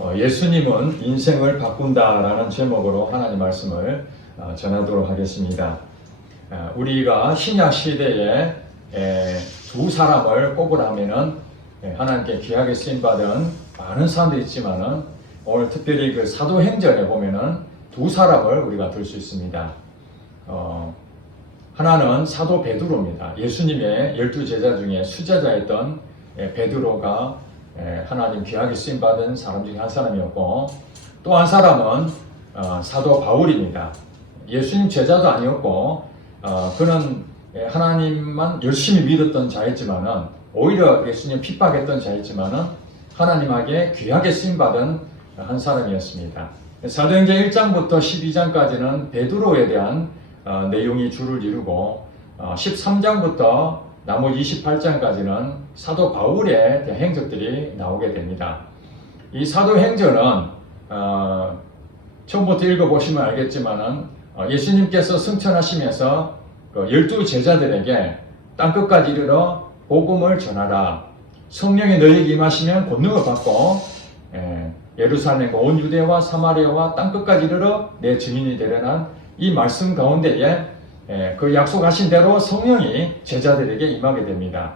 예수님은 인생을 바꾼다라는 제목으로 하나님 말씀을 전하도록 하겠습니다. 우리가 신약 시대에 두 사람을 꼽으라면은 하나님께 귀하게 쓰임받은 많은 사람들이 있지만은 오늘 특별히 그 사도행전에 보면은 두 사람을 우리가 들 수 있습니다. 하나는 사도 베드로입니다. 예수님의 12제자 중에 수제자였던 베드로가 하나님 귀하게 쓰임받은 사람 중에 한 사람이었고, 또 한 사람은 사도 바울입니다. 예수님 제자도 아니었고, 그는 하나님만 열심히 믿었던 자였지만은, 오히려 예수님 핍박했던 자였지만은 하나님에게 귀하게 쓰임받은 한 사람이었습니다. 사도행전 1장부터 12장까지는 베드로에 대한 내용이 주를 이루고, 13장부터 나머지 28장까지는 사도 바울의 행적들이 나오게 됩니다. 이 사도행전은 처음부터 읽어보시면 알겠지만은 예수님께서 승천하시면서 12제자들에게 땅끝까지 이르러 복음을 전하라. 성령이 너희에게 임하시면 권능을 받고 예루살렘과 온 유대와 사마리아와 땅끝까지 이르러 내 증인이 되려는 이 말씀 가운데에 그 약속하신 대로 성령이 제자들에게 임하게 됩니다.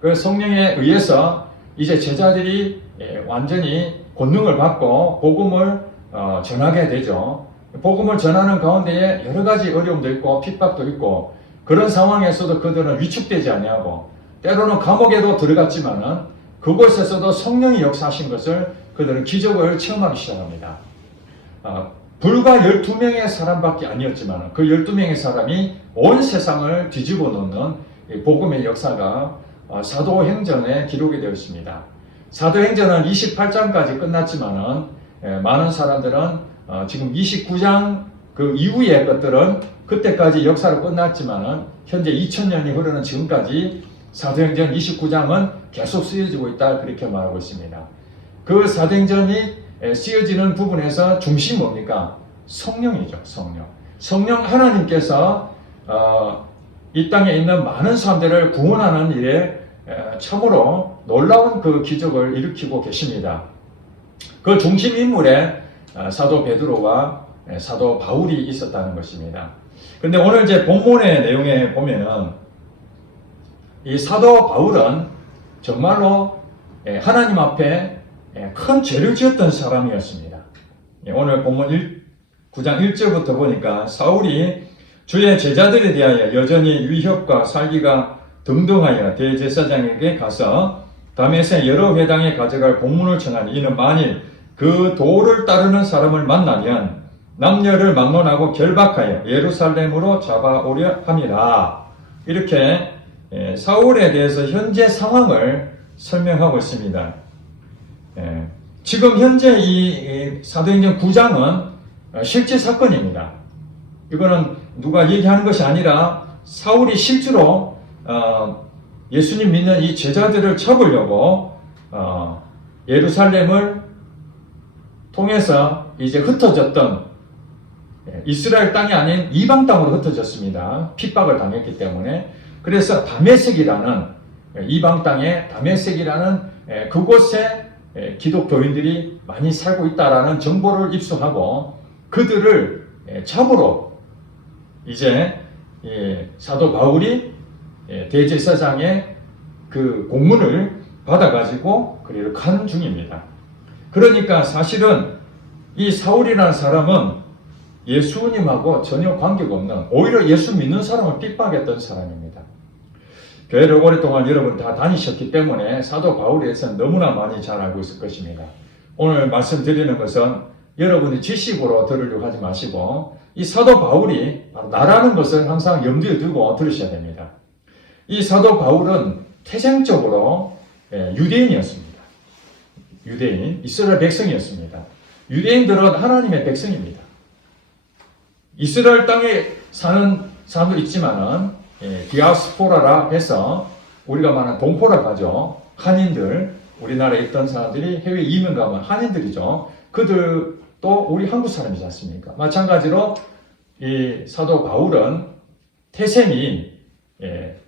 그 성령에 의해서 이제 제자들이 완전히 권능을 받고 복음을 전하게 되죠. 복음을 전하는 가운데에 여러 가지 어려움도 있고 핍박도 있고, 그런 상황에서도 그들은 위축되지 아니하고, 때로는 감옥에도 들어갔지만은 그곳에서도 성령이 역사하신 것을 그들은 기적을 체험하기 시작합니다. 불과 12명의 사람밖에 아니었지만 그 12명의 사람이 온 세상을 뒤집어 놓는 복음의 역사가 사도행전에 기록이 되어 있습니다. 사도행전은 28장까지 끝났지만 많은 사람들은 지금 29장 그 이후의 것들은 그때까지 역사로 끝났지만 현재 2000년이 흐르는 지금까지 사도행전 29장은 계속 쓰여지고 있다, 그렇게 말하고 있습니다. 그 사도행전이 쓰여지는 부분에서 중심이 뭡니까? 성령이죠. 성령 하나님께서 이 땅에 있는 많은 사람들을 구원하는 일에 참으로 놀라운 그 기적을 일으키고 계십니다. 그 중심 인물에 사도 베드로와 사도 바울이 있었다는 것입니다. 그런데 오늘 이제 본문의 내용에 보면은 이 사도 바울은 정말로 하나님 앞에 큰 죄를 지었던 사람이었습니다. 오늘 본문 9장 1절부터 보니까 사울이 주의 제자들에 대하여 여전히 위협과 살기가 등등하여 대제사장에게 가서 다메섹 여러 회당에 가져갈 공문을 청하니, 이는 만일 그 도를 따르는 사람을 만나면 남녀를 막론하고 결박하여 예루살렘으로 잡아오려 함이라. 이렇게 사울에 대해서 현재 상황을 설명하고 있습니다. 지금 현재 이 사도행전 9장은 실제 사건입니다. 이거는 누가 얘기하는 것이 아니라 사울이 실제로 예수님 믿는 이 제자들을 잡으려고 예루살렘을 통해서 이제 흩어졌던 이스라엘 땅이 아닌 이방 땅으로 흩어졌습니다. 핍박을 당했기 때문에. 그래서 다메섹이라는 이방 땅의 다메섹이라는 그곳에 기독교인들이 많이 살고 있다라는 정보를 입수하고 그들을 잡으러 이제 사도 바울이 대제사장의 그 공문을 받아가지고 그리로 간 중입니다. 그러니까 사실은 이 사울이라는 사람은 예수님하고 전혀 관계가 없는, 오히려 예수 믿는 사람을 핍박했던 사람입니다. 교회를 오랫동안 여러분 다 다니셨기 때문에 사도 바울에 대해서는 너무나 많이 잘 알고 있을 것입니다. 오늘 말씀드리는 것은 여러분이 지식으로 들으려고 하지 마시고 이 사도 바울이 나라는 것을 항상 염두에 두고 들으셔야 됩니다. 이 사도 바울은 태생적으로 유대인이었습니다. 유대인, 이스라엘 백성이었습니다. 유대인들은 하나님의 백성입니다. 이스라엘 땅에 사는 사람도 있지만은 디아스포라라 해서 우리가 말하는 동포라고 하죠. 한인들, 우리나라에 있던 사람들이 해외 이민 가면 한인들이죠. 그들도 우리 한국 사람이지 않습니까? 마찬가지로 이 사도 바울은 태생이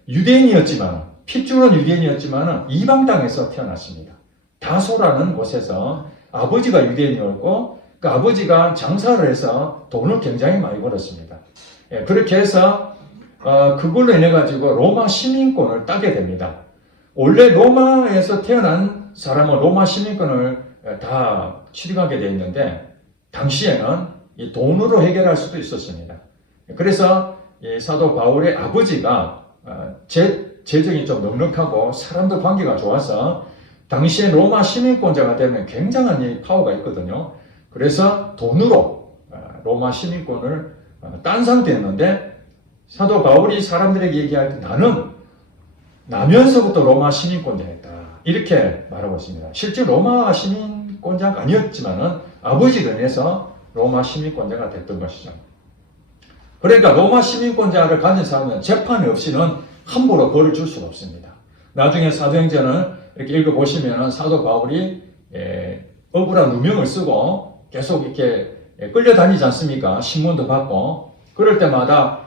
유대인이었지만, 핏줄은 유대인이었지만 이방 땅에서 태어났습니다. 다소라는 곳에서 아버지가 유대인이었고 그 아버지가 장사를 해서 돈을 굉장히 많이 벌었습니다. 그렇게 해서 그걸로 인해 가지고 로마 시민권을 따게 됩니다. 원래 로마에서 태어난 사람은 로마 시민권을 다 취득하게 되어 있는데 당시에는 이 돈으로 해결할 수도 있었습니다. 그래서 이 사도 바울의 아버지가 재정이 좀 넉넉하고 사람들 관계가 좋아서 당시에 로마 시민권자가 되면 굉장한 이 파워가 있거든요. 그래서 돈으로 로마 시민권을 딴 상태였는데 사도 바울이 사람들에게 얘기할 때 나는 나면서부터 로마 시민권자였다. 이렇게 말하고 있습니다. 실제 로마 시민권자가 아니었지만은 아버지를 인해서 로마 시민권자가 됐던 것이죠. 그러니까 로마 시민권자를 가진 사람은 재판 없이는 함부로 벌을 줄 수가 없습니다. 나중에 사도행전을 이렇게 읽어보시면 사도 바울이 억울한 누명을 쓰고 계속 이렇게 끌려다니지 않습니까? 신문도 받고 그럴 때마다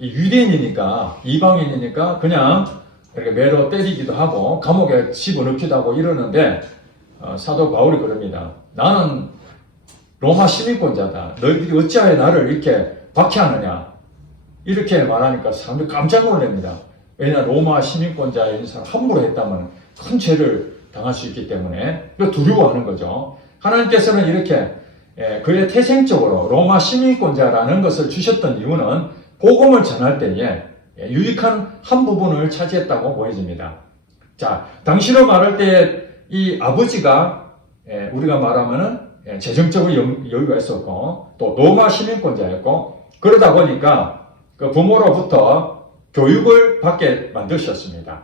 유대인이니까 이방인이니까 그냥 이렇게 매로 때리기도 하고 감옥에 집어넣기도 하고 이러는데 사도 바울이 그럽니다. 나는 로마 시민권자다. 너희들이 어찌하여 나를 이렇게 박해하느냐. 이렇게 말하니까 사람들이 깜짝 놀랍니다. 왜냐 로마 시민권자인 사람 함부로 했다면 큰 죄를 당할 수 있기 때문에 두려워하는 거죠. 하나님께서는 이렇게 그의 태생적으로 로마 시민권자라는 것을 주셨던 이유는 복음을 전할 때에 유익한 한 부분을 차지했다고 보여집니다. 자, 당시로 말할 때 이 아버지가 우리가 말하면은 재정적으로 여유가 있었고 또 로마 시민권자였고 그러다 보니까 그 부모로부터 교육을 받게 만드셨습니다.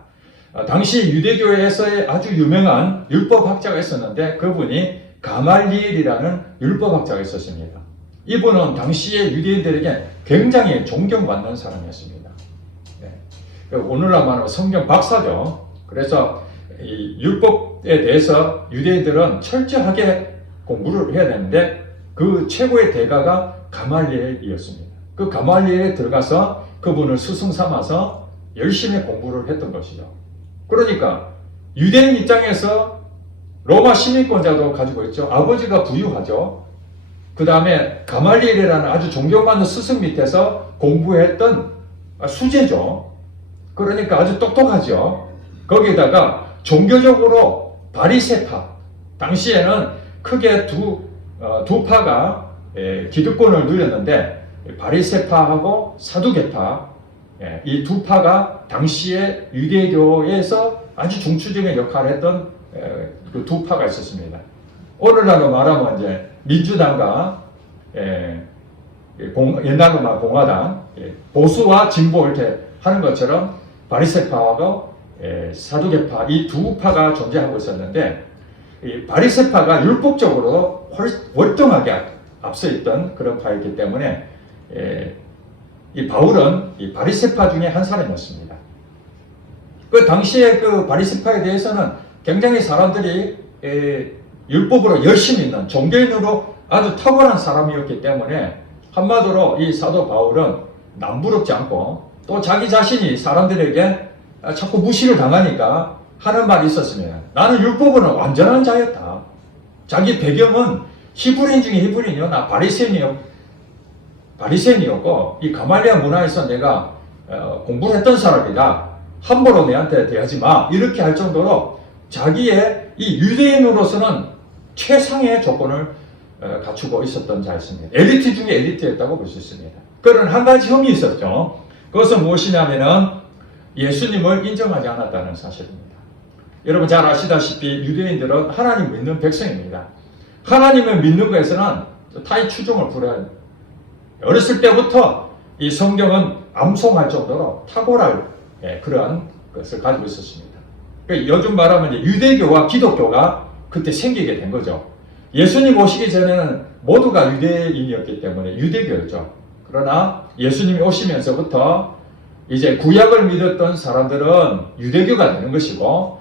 당시 유대교에서의 아주 유명한 율법학자가 있었는데 그분이 가말리엘이라는 율법학자가 있었습니다. 이분은 당시의 유대인들에게 굉장히 존경받는 사람이었습니다. 오늘날 말하면 성경 박사죠. 그래서 이 율법에 대해서 유대인들은 철저하게 공부를 해야 되는데 그 최고의 대가가 가말리엘이었습니다. 그 가말리엘에 들어가서 그분을 스승 삼아서 열심히 공부를 했던 것이죠. 그러니까 유대인 입장에서 로마 시민권자도 가지고 있죠. 아버지가 부유하죠. 그 다음에 가말리엘이라는 아주 존경받는 스승 밑에서 공부했던 수제죠. 그러니까 아주 똑똑하죠. 거기에다가 종교적으로 바리새파, 당시에는 크게 두 파가 기득권을 누렸는데 바리새파하고 사두개파 이 두 파가 당시에 유대교에서 아주 중추적인 역할을 했던 그 두 파가 있었습니다. 오늘날로 말하면 이제 민주당과 옛날로 말 공화당 보수와 진보 이렇게 하는 것처럼 바리새파하고 사두개파 이 두 파가 존재하고 있었는데 이 바리새파가 율법적으로 월등하게 앞서 있던 그런 파이기 때문에 이 바울은 이 바리새파 중에 한 사람이었습니다. 그 당시에 그 바리새파에 대해서는 굉장히 사람들이 율법으로 열심히 있는 종교인으로 아주 탁월한 사람이었기 때문에 한마디로 이 사도 바울은 남부럽지 않고 또 자기 자신이 사람들에게 자꾸 무시를 당하니까 하는 말이 있었습니다. 나는 율법으로는 완전한 자였다. 자기 배경은 히브리인 중에 히브리인이요. 나 바리새인이었고 이 가말리아 문화에서 내가 공부를 했던 사람이다. 함부로 내한테 대하지 마. 이렇게 할 정도로 자기의 이 유대인으로서는 최상의 조건을 갖추고 있었던 자였습니다. 엘리트 중에 엘리트였다고 볼 수 있습니다. 그런 한 가지 혐의 있었죠. 그것은 무엇이냐면은 예수님을 인정하지 않았다는 사실입니다. 여러분 잘 아시다시피 유대인들은 하나님 믿는 백성입니다. 하나님을 믿는 것에서는 타의 추종을 부려요. 어렸을 때부터 이 성경은 암송할 정도로 탁월할 그러한 것을 가지고 있었습니다. 요즘 말하면 유대교와 기독교가 그때 생기게 된 거죠. 예수님 오시기 전에는 모두가 유대인이었기 때문에 유대교였죠. 그러나 예수님이 오시면서부터 이제 구약을 믿었던 사람들은 유대교가 되는 것이고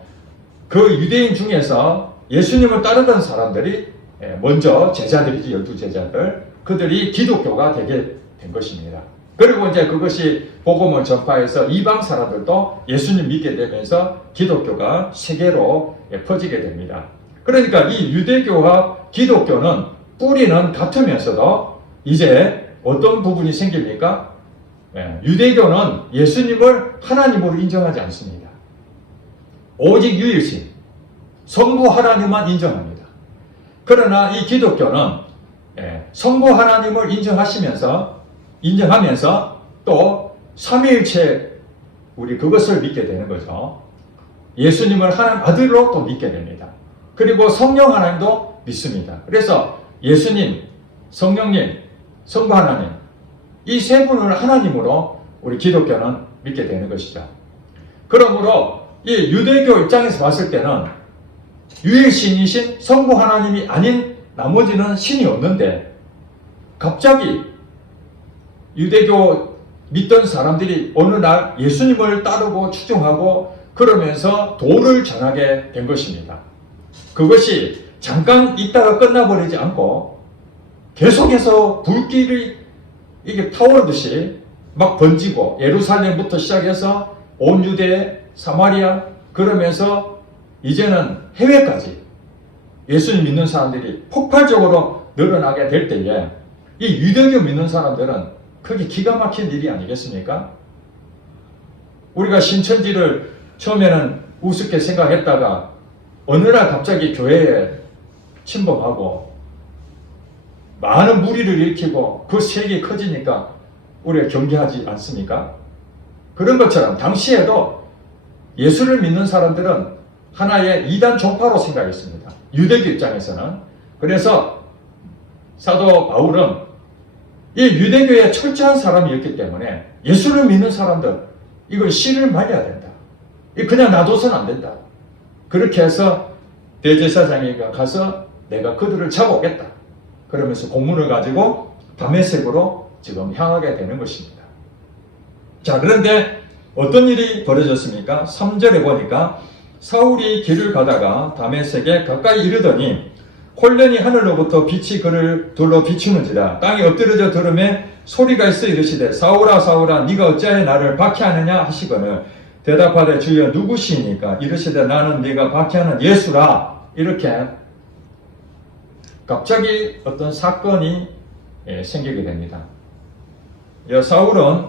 그 유대인 중에서 예수님을 따르던 사람들이 먼저 제자들이지 12제자들 그들이 기독교가 되게 된 것입니다. 그리고 이제 그것이 복음을 전파해서 이방 사람들도 예수님 믿게 되면서 기독교가 세계로 퍼지게 됩니다. 그러니까 이 유대교와 기독교는 뿌리는 같으면서도 이제 어떤 부분이 생깁니까? 유대교는 예수님을 하나님으로 인정하지 않습니다. 오직 유일신, 성부 하나님만 인정합니다. 그러나 이 기독교는 성부 하나님을 인정하면서 또 삼위일체 우리 그것을 믿게 되는 거죠. 예수님을 하나님 아들로 또 믿게 됩니다. 그리고 성령 하나님도 믿습니다. 그래서 예수님, 성령님, 성부 하나님 이 세 분을 하나님으로 우리 기독교는 믿게 되는 것이죠. 그러므로 이 유대교 입장에서 봤을 때는 유일신이신 성부 하나님이 아닌 나머지는 신이 없는데 갑자기 유대교 믿던 사람들이 어느 날 예수님을 따르고 추종하고 그러면서 도를 전하게 된 것입니다. 그것이 잠깐 있다가 끝나버리지 않고 계속해서 불길이 이게 타오르듯이 막 번지고 예루살렘부터 시작해서 온 유대, 사마리아 그러면서 이제는 해외까지 예수님 믿는 사람들이 폭발적으로 늘어나게 될 때에 이 유대교 믿는 사람들은 그게 기가 막힌 일이 아니겠습니까? 우리가 신천지를 처음에는 우습게 생각했다가 어느 날 갑자기 교회에 침범하고 많은 무리를 일으키고 그 세력이 커지니까 우리가 경계하지 않습니까? 그런 것처럼 당시에도 예수를 믿는 사람들은 하나의 이단 종파로 생각했습니다. 유대교 입장에서는. 그래서 사도 바울은 이 유대교에 철저한 사람이었기 때문에 예수를 믿는 사람들 이걸 씨를 말려야 된다. 그냥 놔둬서는 안 된다. 그렇게 해서 대제사장이 가서 내가 그들을 잡아오겠다. 그러면서 공문을 가지고 다메섹으로 지금 향하게 되는 것입니다. 자, 그런데 어떤 일이 벌어졌습니까? 3절에 보니까 사울이 길을 가다가 다메섹에 가까이 이르더니 홀련히 하늘로부터 빛이 그를 둘러 비추는지라. 땅에 엎드려져 들음에 소리가 있어 이르시되 사울아 사울아 네가 어찌하여 나를 박해하느냐 하시거늘 대답하되 주여 누구시니까 이르시되 나는 네가 박해하는 예수라. 이렇게 갑자기 어떤 사건이 생기게 됩니다. 사울은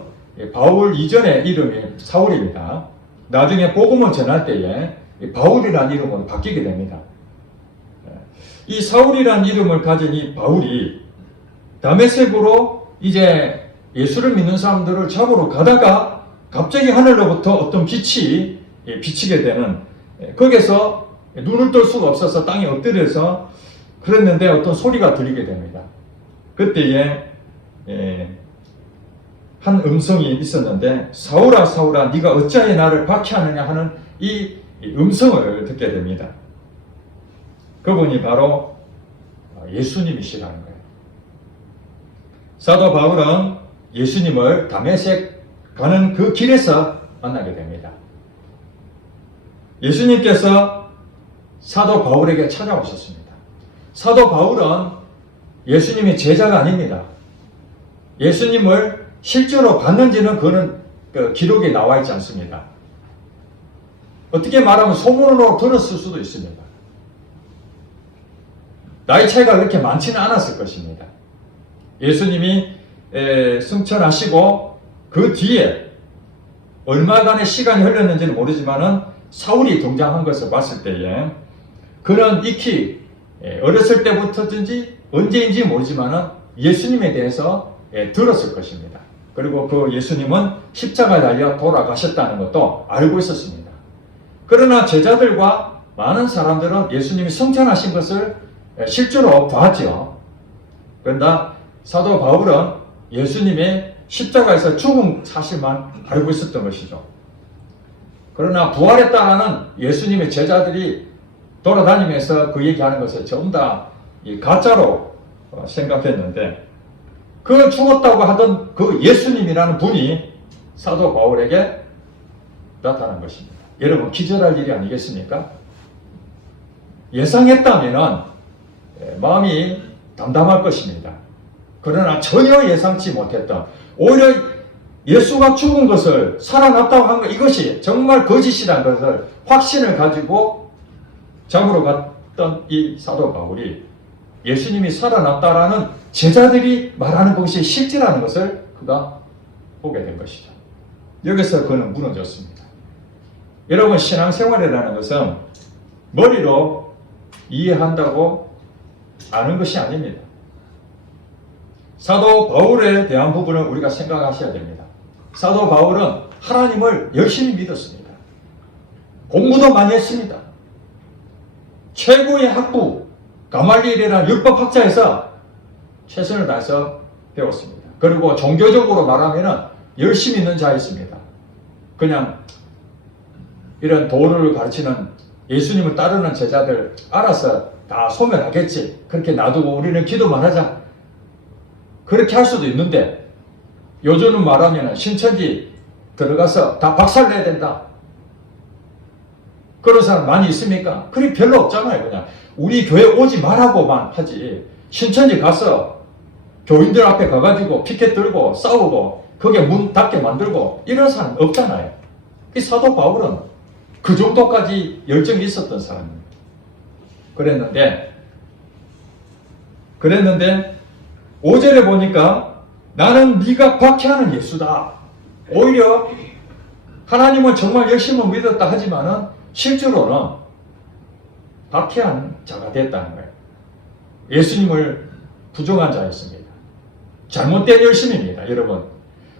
바울 이전의 이름이 사울입니다. 나중에 복음을 전할 때에 바울이라는 이름으로 바뀌게 됩니다. 이 사울이라는 이름을 가진 이 바울이 다메섹으로 이제 예수를 믿는 사람들을 잡으러 가다가 갑자기 하늘로부터 어떤 빛이 비치게 되는, 거기서 눈을 뜰 수가 없어서 땅에 엎드려서 그랬는데 어떤 소리가 들리게 됩니다. 그때에 한 음성이 있었는데 사울아 사울아 네가 어찌하여 나를 박해하느냐 하는 이 음성을 듣게 됩니다. 그분이 바로 예수님이시라는 거예요. 사도 바울은 예수님을 다메섹 가는 그 길에서 만나게 됩니다. 예수님께서 사도 바울에게 찾아오셨습니다. 사도 바울은 예수님의 제자가 아닙니다. 예수님을 실제로 봤는지는 그런 기록이 나와 있지 않습니다. 어떻게 말하면 소문으로 들었을 수도 있습니다. 나이 차이가 그렇게 많지는 않았을 것입니다. 예수님이 승천하시고 그 뒤에 얼마간의 시간이 흘렀는지는 모르지만은 사울이 등장한 것을 봤을 때에 그는 익히 어렸을 때부터든지 언제인지 모르지만은 예수님에 대해서 들었을 것입니다. 그리고 그 예수님은 십자가에 달려 돌아가셨다는 것도 알고 있었습니다. 그러나 제자들과 많은 사람들은 예수님이 승천하신 것을 실제로 봤죠. 그러나 사도 바울은 예수님의 십자가에서 죽은 사실만 알고 있었던 것이죠. 그러나 부활했다는 예수님의 제자들이 돌아다니면서 그 얘기하는 것을 전부 다 가짜로 생각했는데 그 죽었다고 하던 그 예수님이라는 분이 사도 바울에게 나타난 것입니다. 여러분 기절할 일이 아니겠습니까? 예상했다면 마음이 담담할 것입니다. 그러나 전혀 예상치 못했던, 오히려 예수가 죽은 것을 살아났다고 한 것, 이것이 정말 거짓이라는 것을 확신을 가지고 잡으러 했던 이 사도 바울이 예수님이 살아났다라는 제자들이 말하는 것이 실제라는 것을 그가 보게 된 것이죠. 여기서 그는 무너졌습니다. 여러분, 신앙생활이라는 것은 머리로 이해한다고 아는 것이 아닙니다. 사도 바울에 대한 부분을 우리가 생각하셔야 됩니다. 사도 바울은 하나님을 열심히 믿었습니다. 공부도 많이 했습니다. 최고의 학부 가말리엘이라는 율법학자에서 최선을 다해서 배웠습니다. 그리고 종교적으로 말하면 열심히 있는 자였습니다. 그냥 이런 도를 가르치는 예수님을 따르는 제자들 알아서 다 소멸하겠지, 그렇게 놔두고 우리는 기도만 하자, 그렇게 할 수도 있는데, 요즘은 말하면 신천지 들어가서 다 박살내야 된다, 그런 사람 많이 있습니까? 그리 별로 없잖아요. 그냥 우리 교회 오지 말라고만 하지, 신천지 가서 교인들 앞에 가가지고 피켓 들고 싸우고 거기에 문 닫게 만들고 이런 사람 없잖아요. 이 사도 바울은 그 정도까지 열정이 있었던 사람입니다. 그랬는데 5절에 보니까 나는 네가 박해하는 예수다. 오히려 하나님은 정말 열심히 믿었다 하지만은 실제로는 박해한 자가 됐다는 거예요. 예수님을 부정한 자였습니다. 잘못된 열심입니다. 여러분,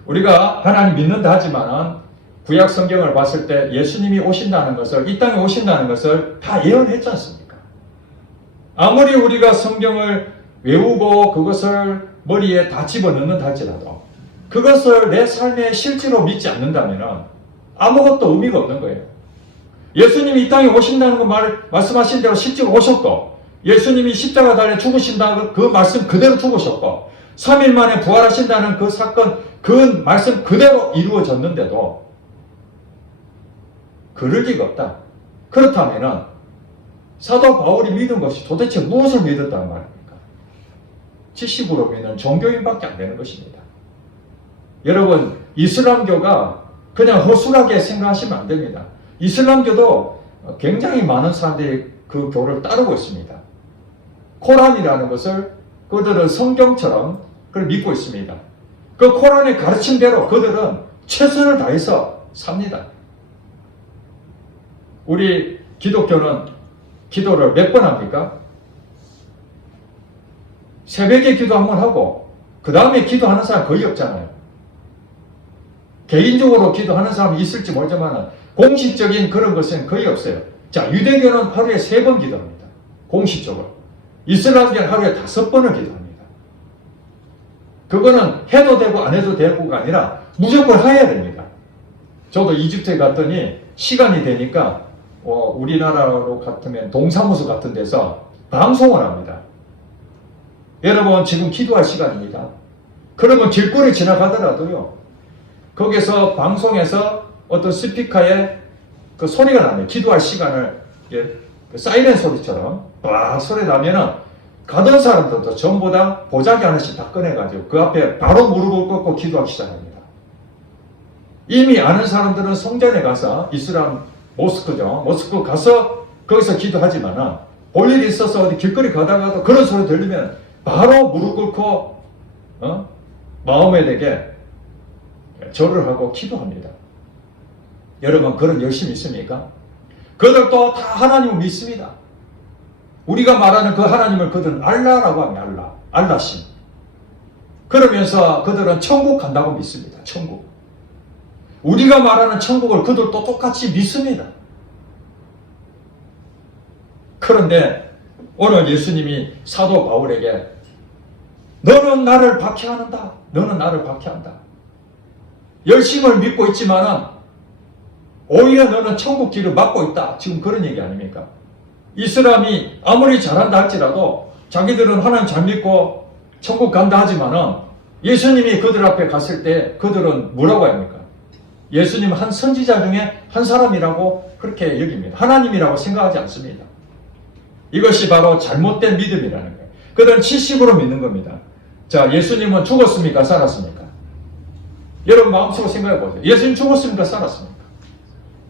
우리가 하나님 믿는다 하지만은 구약 성경을 봤을 때 예수님이 오신다는 것을, 이 땅에 오신다는 것을 다 예언했지 않습니까? 아무리 우리가 성경을 외우고 그것을 머리에 다 집어넣는다 할지라도 그것을 내 삶에 실제로 믿지 않는다면 아무것도 의미가 없는 거예요. 예수님이 이 땅에 오신다는 거 말씀하신 대로 실제로 오셨고, 예수님이 십자가 달려 죽으신다는 그 말씀 그대로 죽으셨고, 3일 만에 부활하신다는 그 사건, 그 말씀 그대로 이루어졌는데도 그럴 리가 없다. 그렇다면 사도 바울이 믿은 것이 도대체 무엇을 믿었다는 말입니까? 지식으로 믿는 종교인밖에 안 되는 것입니다. 여러분, 이슬람교가 그냥 허술하게 생각하시면 안 됩니다. 이슬람교도 굉장히 많은 사람들이 그 교를 따르고 있습니다. 코란이라는 것을 그들은 성경처럼 그걸 믿고 있습니다. 그 코란의 가르침대로 그들은 최선을 다해서 삽니다. 우리 기독교는 기도를 몇 번 합니까? 새벽에 기도 한 번 하고 그 다음에 기도하는 사람 거의 없잖아요. 개인적으로 기도하는 사람이 있을지 모르지만 공식적인 그런 것은 거의 없어요. 자, 유대교는 하루에 3번 기도합니다. 공식적으로. 이슬람교는 하루에 5번을 기도합니다. 그거는 해도 되고 안 해도 되고가 아니라 무조건 해야 됩니다. 저도 이집트에 갔더니 시간이 되니까 우리나라로 같으면 동사무소 같은 데서 방송을 합니다. 여러분, 지금 기도할 시간입니다. 그러면 길거리 지나가더라도요, 거기서 방송에서 어떤 스피커에 그 소리가 나면 기도할 시간을, 그 사이렌 소리처럼 막 소리 나면은 가던 사람들도 전부 다 보자기 하나씩 다 꺼내가지고 그 앞에 바로 무릎을 꿇고 기도하기 시작합니다. 이미 아는 사람들은 성전에 가서, 이슬람 모스크죠, 모스크 가서 거기서 기도하지만은 볼 일이 있어서 어디 길거리 가다가도 그런 소리 들리면 바로 무릎 꿇고 마음에 되게 절을 하고 기도합니다. 여러분, 그런 열심이 있습니까? 그들도 다 하나님을 믿습니다. 우리가 말하는 그 하나님을 그들은 알라라고 합니다. 알라신. 그러면서 그들은 천국 간다고 믿습니다. 천국. 우리가 말하는 천국을 그들도 똑같이 믿습니다. 그런데 오늘 예수님이 사도 바울에게 너는 나를 박해한다. 너는 나를 박해한다. 열심을 믿고 있지만은 오히려 너는 천국 길을 막고 있다. 지금 그런 얘기 아닙니까? 이슬람이 아무리 잘한다 할지라도 자기들은 하나님 잘 믿고 천국 간다 하지만은 예수님이 그들 앞에 갔을 때 그들은 뭐라고 합니까? 예수님은 한 선지자 중에 한 사람이라고 그렇게 여깁니다. 하나님이라고 생각하지 않습니다. 이것이 바로 잘못된 믿음이라는 거예요. 그들은 지식으로 믿는 겁니다. 자, 예수님은 죽었습니까? 살았습니까? 여러분 마음속으로 생각해 보세요. 예수님 죽었습니까? 살았습니까?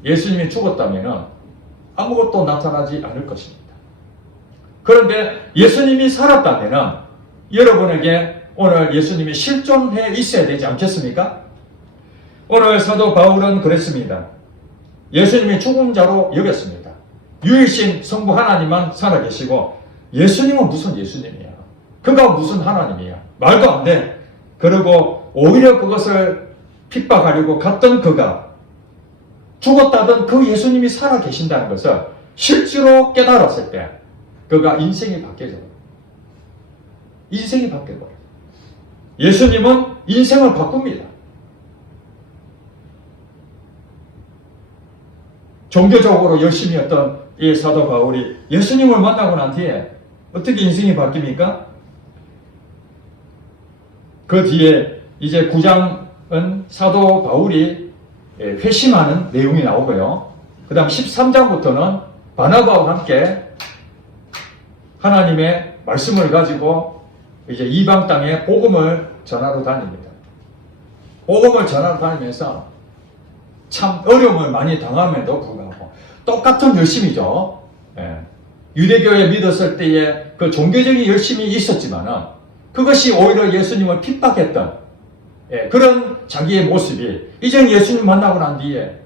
예수님이 죽었다면 아무것도 나타나지 않을 것입니다. 그런데 예수님이 살았다면 여러분에게 오늘 예수님이 실존해 있어야 되지 않겠습니까? 오늘 사도 바울은 그랬습니다. 예수님이 죽은 자로 여겼습니다. 유일신 성부 하나님만 살아계시고 예수님은 무슨 예수님이야? 그가 무슨 하나님이야? 말도 안 돼. 그리고 오히려 그것을 핍박하려고 갔던 그가 죽었다던 그 예수님이 살아계신다는 것을 실제로 깨달았을 때 그가 인생이 바뀌어져요. 인생이 바뀌어버려요. 예수님은 인생을 바꿉니다. 종교적으로 열심히 했던 이 사도 바울이 예수님을 만나고 난 뒤에 어떻게 인생이 바뀝니까? 그 뒤에 이제 9장은 사도 바울이 회심하는 내용이 나오고요. 그 다음 13장부터는 바나바와 함께 하나님의 말씀을 가지고 이제 이방 땅에 복음을 전하러 다닙니다. 복음을 전하러 다니면서 참 어려움을 많이 당함에도 불구하고 똑같은 열심이죠. 유대교에 믿었을 때에 그 종교적인 열심이 있었지만은 그것이 오히려 예수님을 핍박했던 그런 자기의 모습이 이제 예수님 만나고 난 뒤에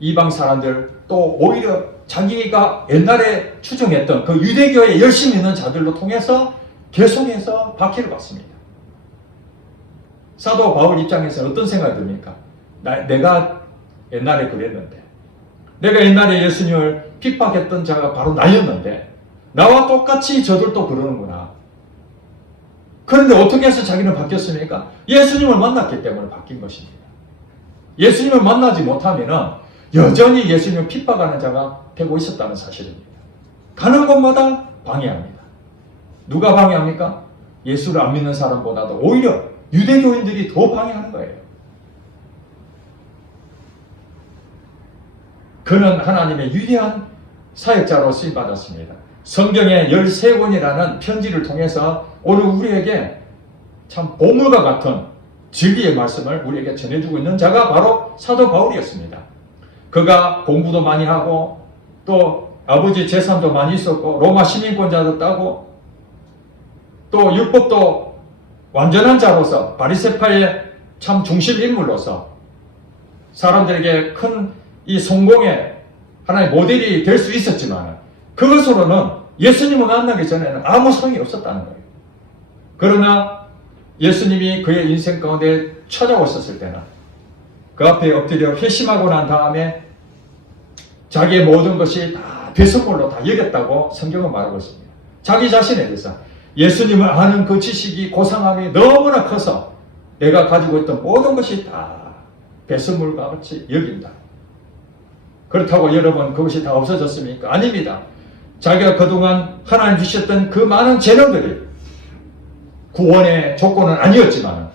이방 사람들 또 오히려 자기가 옛날에 추종했던 그 유대교에 열심히 있는 자들로 통해서 계속해서 박해를 받습니다. 사도 바울 입장에서는 어떤 생각이 듭니까? 내가 옛날에 그랬는데, 내가 옛날에 예수님을 핍박했던 자가 바로 나였는데 나와 똑같이 저들도 그러는구나. 그런데 어떻게 해서 자기는 바뀌었습니까? 예수님을 만났기 때문에 바뀐 것입니다. 예수님을 만나지 못하면 여전히 예수님을 핍박하는 자가 되고 있었다는 사실입니다. 가는 곳마다 방해합니다. 누가 방해합니까? 예수를 안 믿는 사람보다도 오히려 유대교인들이 더 방해하는 거예요. 그는 하나님의 위대한 사역자로 쓰임받았습니다. 성경의 13권이라는 편지를 통해서 오늘 우리에게 참 보물과 같은 진리의 말씀을 우리에게 전해주고 있는 자가 바로 사도 바울이었습니다. 그가 공부도 많이 하고 또 아버지 재산도 많이 있었고 로마 시민권자도 따고 또 율법도 완전한 자로서 바리새파의 참 중심 인물로서 사람들에게 큰 이 성공의 하나의 모델이 될 수 있었지만 그것으로는 예수님을 만나기 전에는 아무 소용이 없었다는 거예요. 그러나 예수님이 그의 인생 가운데 찾아오셨을 때는 그 앞에 엎드려 회심하고 난 다음에 자기의 모든 것이 다 배설물로 다 여겼다고 성경은 말하고 있습니다. 자기 자신에 대해서 예수님을 아는 그 지식이 고상함이 너무나 커서 내가 가지고 있던 모든 것이 다 배설물과 같이 여긴다. 그렇다고 여러분 그것이 다 없어졌습니까? 아닙니다. 자기가 그동안 하나님 주셨던 그 많은 재능들이 구원의 조건은 아니었지만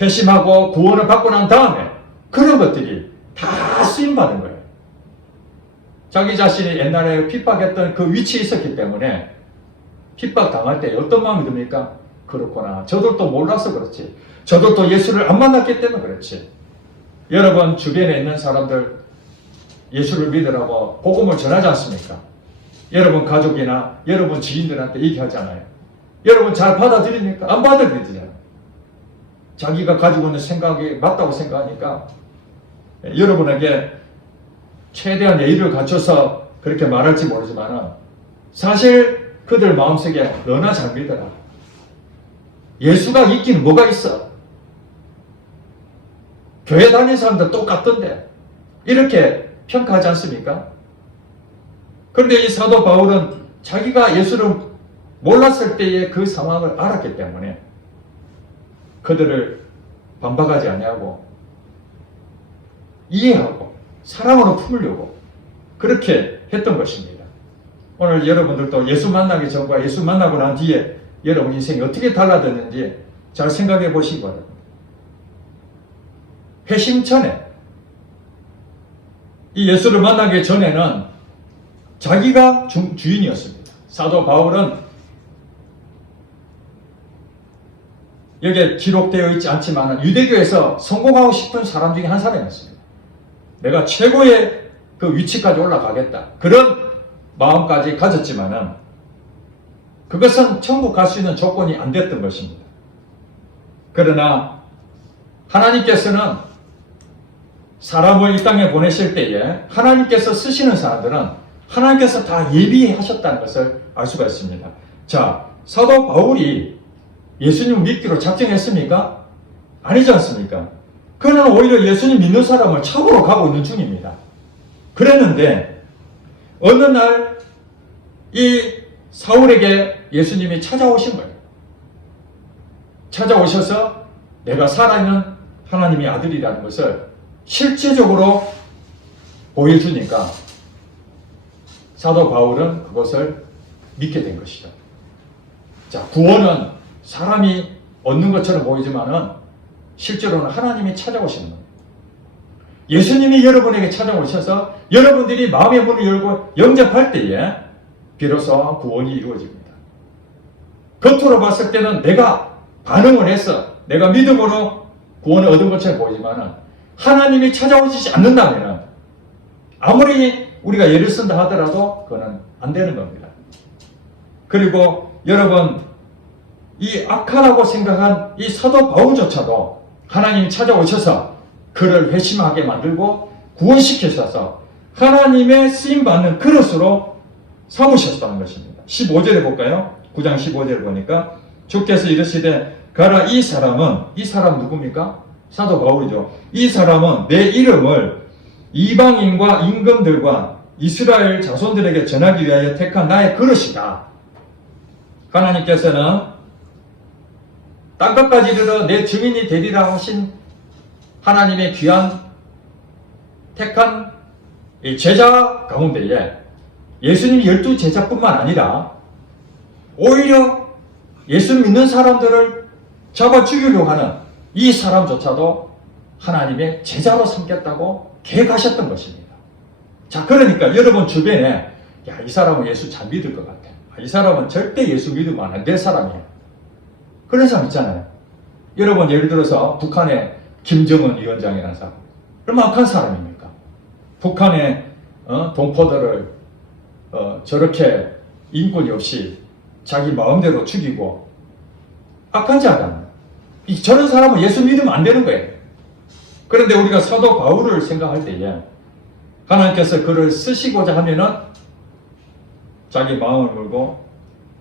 회심하고 구원을 받고 난 다음에 그런 것들이 다 쓰임받은 거예요. 자기 자신이 옛날에 핍박했던 그 위치에 있었기 때문에 핍박 당할 때 어떤 마음이 듭니까? 그렇구나. 저들도 몰라서 그렇지. 저들도 예수를 안 만났기 때문에 그렇지. 여러분 주변에 있는 사람들 예수를 믿으라고 복음을 전하지 않습니까? 여러분 가족이나 여러분 지인들한테 얘기하잖아요. 여러분 잘 받아들입니까? 안 받아들이잖아요. 자기가 가지고 있는 생각이 맞다고 생각하니까 여러분에게 최대한 예의를 갖춰서 그렇게 말할지 모르지만 사실 그들 마음속에 너나 잘 믿어라. 예수가 있긴 뭐가 있어? 교회 다니는 사람들 똑같던데 이렇게 평가하지 않습니까? 그런데 이 사도 바울은 자기가 예수를 몰랐을 때의 그 상황을 알았기 때문에 그들을 반박하지 아니하고 이해하고 사랑으로 품으려고 그렇게 했던 것입니다. 오늘 여러분들도 예수 만나기 전과 예수 만나고 난 뒤에 여러분 인생이 어떻게 달라졌는지 잘 생각해 보시기 바랍니다. 회심 전에 이 예수를 만나기 전에는 자기가 주인이었습니다. 사도 바울은 여기에 기록되어 있지 않지만 유대교에서 성공하고 싶은 사람 중에 한 사람이었습니다. 내가 최고의 그 위치까지 올라가겠다. 그런 마음까지 가졌지만은 그것은 천국 갈 수 있는 조건이 안 됐던 것입니다. 그러나 하나님께서는 사람을 이 땅에 보내실 때에 하나님께서 쓰시는 사람들은 하나님께서 다 예비하셨다는 것을 알 수가 있습니다. 자, 사도 바울이 예수님을 믿기로 작정했습니까? 아니지 않습니까? 그는 오히려 예수님 믿는 사람을 잡으러 가고 있는 중입니다. 그랬는데 어느 날 이 사울에게 예수님이 찾아오신 거예요. 찾아오셔서 내가 살아있는 하나님의 아들이라는 것을 실제적으로 보여주니까 사도 바울은 그것을 믿게 된 것이죠. 자, 구원은 사람이 얻는 것처럼 보이지만은 실제로는 하나님이 찾아오시는 겁니다. 예수님이 여러분에게 찾아오셔서 여러분들이 마음의 문을 열고 영접할 때에 비로소 구원이 이루어집니다. 겉으로 봤을 때는 내가 반응을 해서 내가 믿음으로 구원을 얻은 것처럼 보이지만은 하나님이 찾아오시지 않는다면 아무리 우리가 예를 쓴다 하더라도 그건 안 되는 겁니다. 그리고 여러분, 이 악하다고 생각한 이 사도 바울조차도 하나님이 찾아오셔서 그를 회심하게 만들고 구원시키셔서 하나님의 쓰임받는 그릇으로 삼으셨다는 것입니다. 15절에 볼까요? 9장 15절을 보니까 주께서 이르시되 가라, 이 사람 누굽니까? 사도 바울이죠. 이 사람은 내 이름을 이방인과 임금들과 이스라엘 자손들에게 전하기 위하여 택한 나의 그릇이다. 하나님께서는 땅끝까지 이르러 내 증인이 되리라 하신 하나님의 귀한 택한 제자 가운데에 예수님 12제자뿐만 아니라 오히려 예수 믿는 사람들을 잡아 죽이려고 하는 이 사람조차도 하나님의 제자로 삼겠다고 계획하셨던 것입니다. 자, 그러니까 여러분 주변에 야, 이 사람은 예수 잘 믿을 것 같아. 이 사람은 절대 예수 믿으면 안 될 사람이야. 그런 사람 있잖아요. 여러분 예를 들어서 북한의 김정은 위원장이라는 사람. 얼마나 악한 사람입니까? 북한의 동포들을 저렇게 인권이 없이 자기 마음대로 죽이고 악한 자다. 저런 사람은 예수 믿으면 안 되는 거예요. 그런데 우리가 사도 바울을 생각할 때에 하나님께서 그를 쓰시고자 하면은 자기 마음을 물고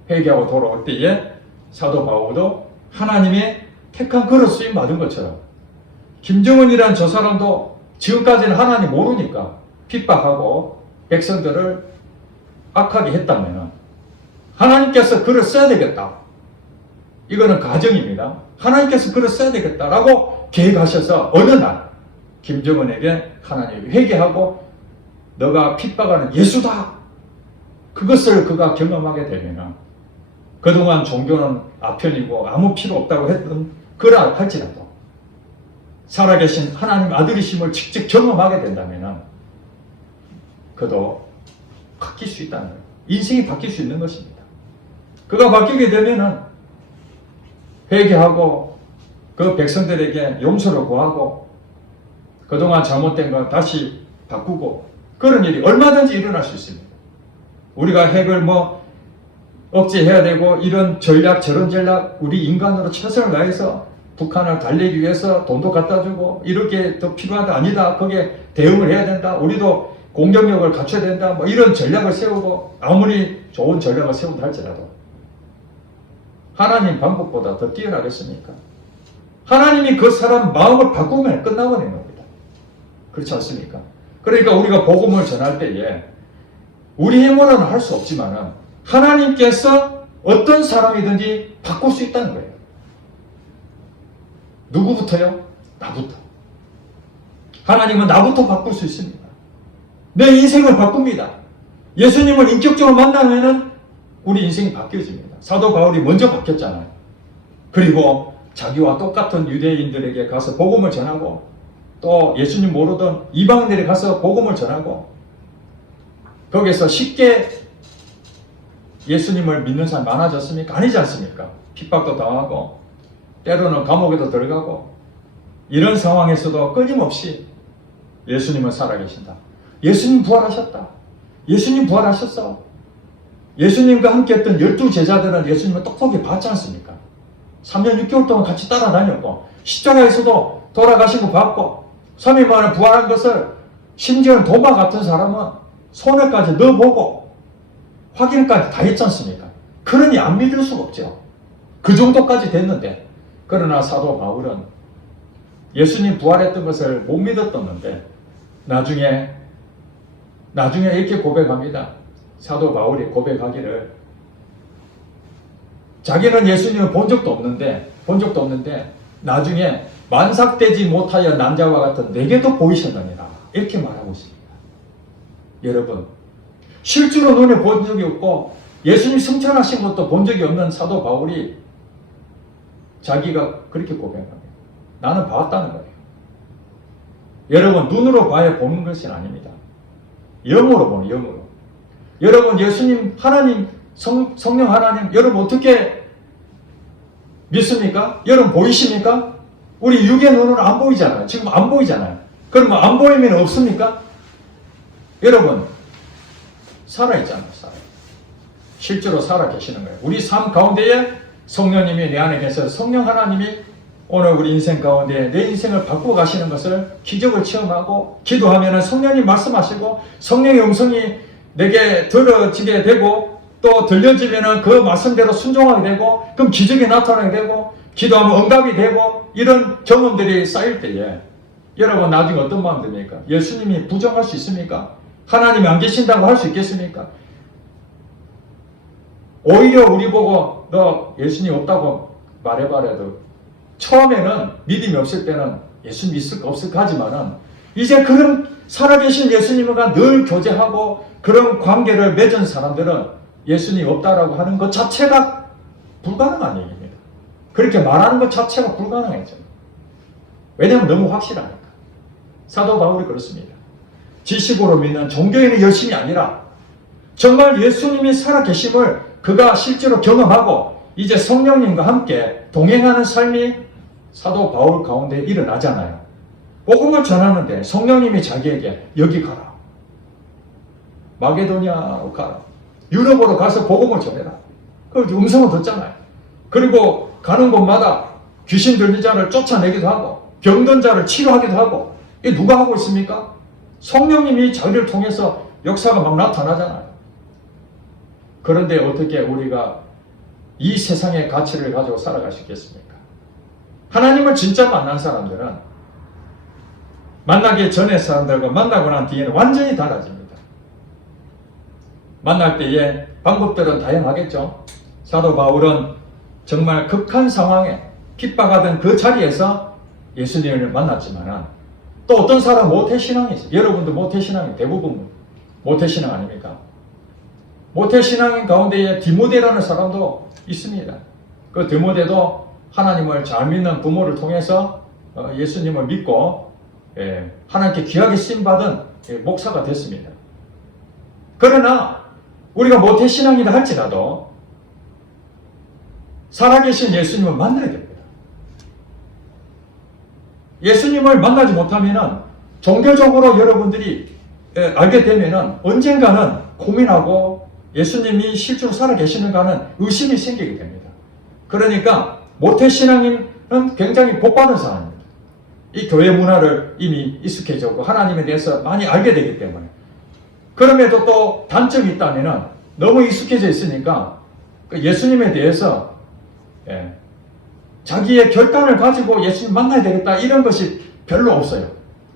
회개하고 돌아올 때에 사도 바울도 하나님의 택한 그릇 쓰임 받은 것처럼 김정은이란 저 사람도 지금까지는 하나님 모르니까 핍박하고 백성들을 악하게 했다면 하나님께서 그를 써야 되겠다. 이거는 가정입니다. 하나님께서 그를 써야 되겠다라고 계획하셔서 어느 날 김정은에게 하나님이 회개하고 너가 핍박하는 예수다. 그것을 그가 경험하게 되면 그동안 종교는 아편이고 아무 필요 없다고 했던 그라 할지라도 살아계신 하나님 아들이심을 직접 경험하게 된다면 그도 바뀔 수 있다는 거예요. 인생이 바뀔 수 있는 것입니다. 그가 바뀌게 되면은 회개하고 그 백성들에게 용서를 구하고 그동안 잘못된 걸 다시 바꾸고 그런 일이 얼마든지 일어날 수 있습니다. 우리가 핵을 억제해야 되고 이런 전략 저런 전략 우리 인간으로 최선을 다해서 북한을 달래기 위해서 돈도 갖다 주고 이렇게 더 필요하다 아니다 거기에 대응을 해야 된다 우리도 공격력을 갖춰야 된다 이런 전략을 세우고 아무리 좋은 전략을 세운다 할지라도 하나님 방법보다 더 뛰어나겠습니까? 하나님이 그 사람 마음을 바꾸면 끝나버리는 겁니다. 그렇지 않습니까? 그러니까 우리가 복음을 전할 때에 우리 힘으로는 할 수 없지만 하나님께서 어떤 사람이든지 바꿀 수 있다는 거예요. 누구부터요? 나부터. 하나님은 나부터 바꿀 수 있습니다. 내 인생을 바꿉니다. 예수님을 인격적으로 만나면 우리 인생이 바뀌어집니다. 사도 바울이 먼저 바뀌었잖아요. 그리고 자기와 똑같은 유대인들에게 가서 복음을 전하고 또 예수님 모르던 이방인들에 가서 복음을 전하고 거기서 쉽게 예수님을 믿는 사람이 많아졌습니까? 아니지 않습니까? 핍박도 당하고 때로는 감옥에도 들어가고 이런 상황에서도 끊임없이 예수님은 살아계신다. 예수님 부활하셨다. 예수님 부활하셨어. 예수님과 함께 했던 12제자들은 예수님을 똑똑히 봤지 않습니까? 3년 6개월 동안 같이 따라다녔고 십자가에서도 돌아가신 거 봤고 3일 만에 부활한 것을 심지어는 도마 같은 사람은 손에까지 넣어보고 확인까지 다 했지 않습니까? 그러니 안 믿을 수가 없죠. 그 정도까지 됐는데 그러나 사도 바울은 예수님 부활했던 것을 못 믿었었는데 나중에 이렇게 고백합니다. 사도 바울이 고백하기를 자기는 예수님을 본 적도 없는데 나중에 만삭되지 못하여 난 자와 같은 내게도 보이셨느니라 이렇게 말하고 있습니다. 여러분 실제로 눈에 본 적이 없고 예수님 승천하신 것도 본 적이 없는 사도 바울이 자기가 그렇게 고백합니다. 나는 봤다는 거예요. 여러분 눈으로 봐야 보는 것이 아닙니다. 영으로 보는 영으로. 여러분 예수님 하나님 성령 하나님 여러분 어떻게 믿습니까? 여러분 보이십니까? 우리 육의 눈으로 안 보이잖아요. 지금 안 보이잖아요. 그러면 안 보이면 없습니까? 여러분 살아있잖아요. 실제로 살아 계시는 거예요. 우리 삶 가운데에 성령님이 내 안에 계셔서 성령 하나님이 오늘 우리 인생 가운데 내 인생을 바꾸어 가시는 것을 기적을 체험하고 기도하면 성령님 말씀하시고 성령의 음성이 내게 들어지게 되고 또 들려지면 그 말씀대로 순종하게 되고 그럼 기적이 나타나게 되고 기도하면 응답이 되고 이런 경험들이 쌓일 때에 여러분 나중에 어떤 마음 듭니까? 예수님이 부정할 수 있습니까? 하나님이 안 계신다고 할 수 있겠습니까? 오히려 우리 보고 너 예수님 없다고 말해봐라도 처음에는 믿음이 없을 때는 예수님 있을까 없을까 하지만은 이제 그런 살아계신 예수님과 늘 교제하고 그런 관계를 맺은 사람들은 예수님 없다라고 하는 것 자체가 불가능한 얘기입니다. 그렇게 말하는 것 자체가 불가능하죠. 왜냐하면 너무 확실하니까. 사도 바울이 그렇습니다. 지식으로 믿는 종교인의 열심이 아니라 정말 예수님이 살아계심을 그가 실제로 경험하고 이제 성령님과 함께 동행하는 삶이 사도 바울 가운데 일어나잖아요. 복음을 전하는데 성령님이 자기에게 여기 가라. 마게도니아로 가라. 유럽으로 가서 복음을 전해라. 그 음성을 듣잖아요. 그리고 가는 곳마다 귀신 들린 자를 쫓아내기도 하고 병든 자를 치료하기도 하고 이게 누가 하고 있습니까? 성령님이 자기를 통해서 역사가 막 나타나잖아요. 그런데 어떻게 우리가 이 세상의 가치를 가지고 살아갈 수 있겠습니까? 하나님을 진짜 만난 사람들은 만나기 전에 사람들과 만나고 난 뒤에는 완전히 달라집니다. 만날 때의 방법들은 다양하겠죠. 사도 바울은 정말 극한 상황에 핍박하던 그 자리에서 예수님을 만났지만 또 어떤 사람은 모태신앙이 있어요. 여러분도 모태신앙이 대부분 모태신앙 아닙니까? 모태신앙인 가운데에 디모데라는 사람도 있습니다. 그 디모데도 하나님을 잘 믿는 부모를 통해서 예수님을 믿고 하나님께 귀하게 쓰임받은 목사가 됐습니다. 그러나 우리가 모태신앙이라 할지라도 살아계신 예수님을 만나야 됩니다. 예수님을 만나지 못하면 종교적으로 여러분들이 알게 되면 언젠가는 고민하고 예수님이 실제로 살아계시는가 하는 의심이 생기게 됩니다. 그러니까 모태신앙인은 굉장히 복받은 사람입니다. 이 교회 문화를 이미 익숙해졌고 하나님에 대해서 많이 알게 되기 때문에 그럼에도 또 단점이 있다면 너무 익숙해져 있으니까 예수님에 대해서 자기의 결단을 가지고 예수님 만나야 되겠다 이런 것이 별로 없어요.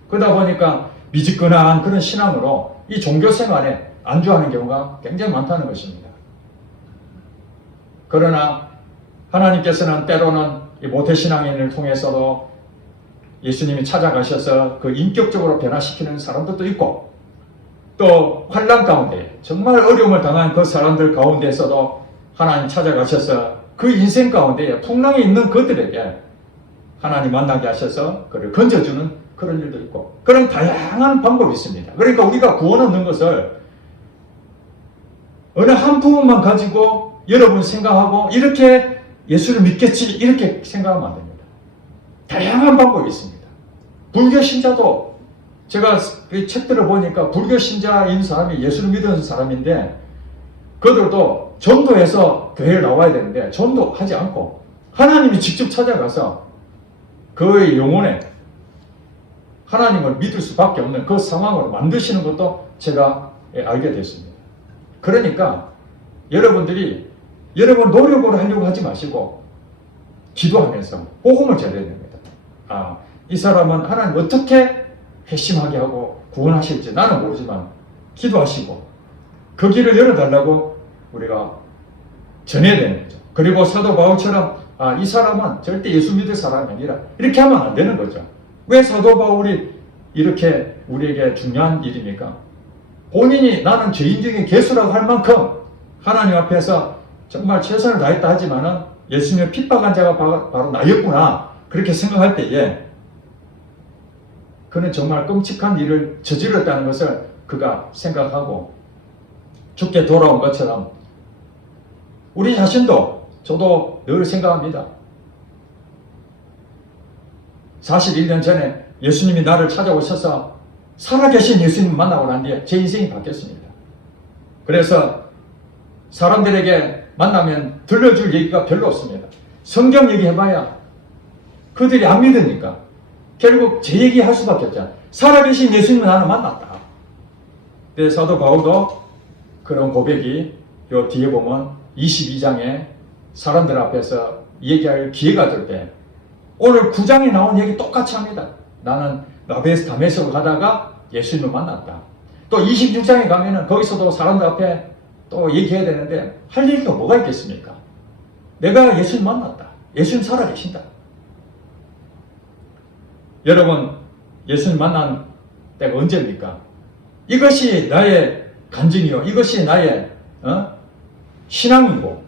그러다 보니까 미지근한 그런 신앙으로 이 종교생활에 안주하는 경우가 굉장히 많다는 것입니다. 그러나 하나님께서는 때로는 이 모태신앙인을 통해서도 예수님이 찾아가셔서 그 인격적으로 변화시키는 사람들도 있고 또 환난 가운데 정말 어려움을 당한 그 사람들 가운데서도 하나님 찾아가셔서 그 인생 가운데 풍랑이 있는 그들에게 하나님 만나게 하셔서 그를 건져주는 그런 일도 있고 그런 다양한 방법이 있습니다. 그러니까 우리가 구원 얻는 것을 어느 한 부분만 가지고 여러분 생각하고 이렇게 예수를 믿겠지 이렇게 생각하면 안 됩니다. 다양한 방법이 있습니다. 불교 신자도 제가 이 책들을 보니까 불교 신자인 사람이 예수를 믿는 사람인데 그들도 전도해서 교회를 나와야 되는데 전도하지 않고 하나님이 직접 찾아가서 그의 영혼에 하나님을 믿을 수밖에 없는 그 상황으로 만드시는 것도 제가 알게 됐습니다. 그러니까 여러분들이 여러분 노력으로 하려고 하지 마시고 기도하면서 복음을 전해야 됩니다. 이 사람은 하나님 어떻게 회심하게 하고 구원하실지 나는 모르지만 기도하시고 그 길을 열어달라고 우리가 전해야 되는 거죠. 그리고 사도 바울처럼 이 사람은 절대 예수 믿을 사람이 아니라 이렇게 하면 안 되는 거죠. 왜 사도 바울이 이렇게 우리에게 중요한 일입니까? 본인이 나는 죄인적인 개수라고 할 만큼 하나님 앞에서 정말 최선을 다했다 하지만은 예수님을 핍박한 자가 바로 나였구나 그렇게 생각할 때에 그는 정말 끔찍한 일을 저질렀다는 것을 그가 생각하고 죽게 돌아온 것처럼 우리 자신도 저도 늘 생각합니다. 41년 전에 예수님이 나를 찾아오셔서 살아계신 예수님 만나고 난 뒤에 제 인생이 바뀌었습니다. 그래서 사람들에게 만나면 들려줄 얘기가 별로 없습니다. 성경 얘기해봐야 그들이 안 믿으니까 결국 제 얘기 할 수밖에 없잖아요. 살아계신 예수님을 나는 만났다. 근데 사도 바울도 그런 고백이 요 뒤에 보면 22장에 사람들 앞에서 얘기할 기회가 될 때 오늘 9장에 나온 얘기 똑같이 합니다. 나는 다메섹으로 가다가 예수님을 만났다. 또 26장에 가면은 거기서도 사람들 앞에 또 얘기해야 되는데 할 얘기가 뭐가 있겠습니까? 내가 예수님 만났다. 예수님 살아계신다. 여러분 예수님 만난 때가 언제입니까? 이것이 나의 간증이요. 이것이 나의 신앙이고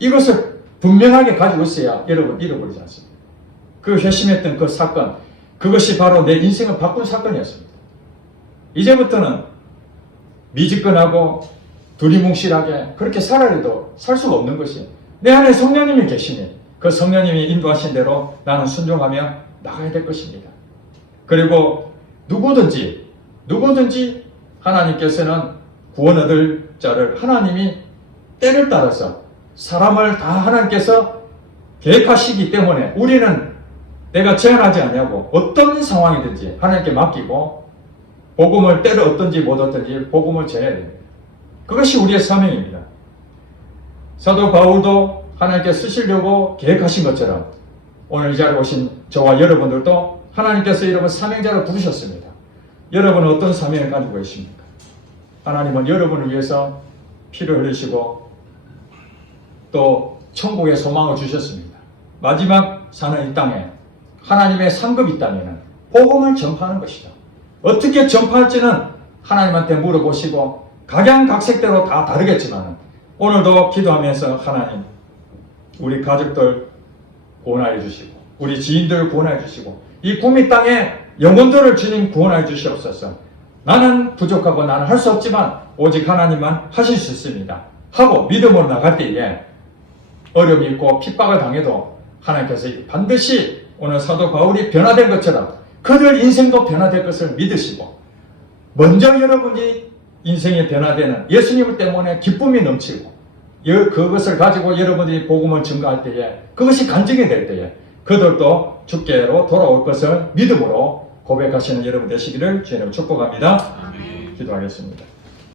이것을 분명하게 가지고 있어야 여러분 잃어버리지 않습니다. 그 회심했던 그 사건 그것이 바로 내 인생을 바꾼 사건이었습니다. 이제부터는 미지근하고 두리뭉실하게 그렇게 살아도 살 수가 없는 것이 내 안에 성령님이 계시니 그 성령님이 인도하신 대로 나는 순종하며 나가야 될 것입니다. 그리고 누구든지 하나님께서는 구원 얻을 자를 하나님이 때를 따라서 사람을 다 하나님께서 계획하시기 때문에 우리는 내가 제한하지 않냐고 어떤 상황이든지 하나님께 맡기고 복음을 때를 얻든지 못 얻든지 복음을 전해야 됩니다. 그것이 우리의 사명입니다. 사도 바울도 하나님께 쓰시려고 계획하신 것처럼 오늘 이 자리에 오신 저와 여러분들도 하나님께서 여러분 사명자로 부르셨습니다. 여러분은 어떤 사명을 가지고 계십니까? 하나님은 여러분을 위해서 피를 흘리시고 또 천국의 소망을 주셨습니다. 마지막 사는 이 땅에 하나님의 상급이 있다면 복음을 전파하는 것이죠. 어떻게 전파할지는 하나님한테 물어보시고 각양각색대로 다 다르겠지만 오늘도 기도하면서 하나님 우리 가족들 구원하여 주시고 우리 지인들 구원하여 주시고 이 구미 땅에 영혼들을 주님 구원하여 주시옵소서. 나는 부족하고 나는 할 수 없지만 오직 하나님만 하실 수 있습니다 하고 믿음으로 나갈 때에 어려움이 있고 핍박을 당해도 하나님께서 반드시 오늘 사도 바울이 변화된 것처럼 그들 인생도 변화될 것을 믿으시고 먼저 여러분이 인생이 변화되는 예수님 때문에 기쁨이 넘치고 그것을 가지고 여러분들이 복음을 증거할 때에 그것이 간증이 될 때에 그들도 주께로 돌아올 것을 믿음으로 고백하시는 여러분 되시기를 주님으로 축복합니다. 기도하겠습니다.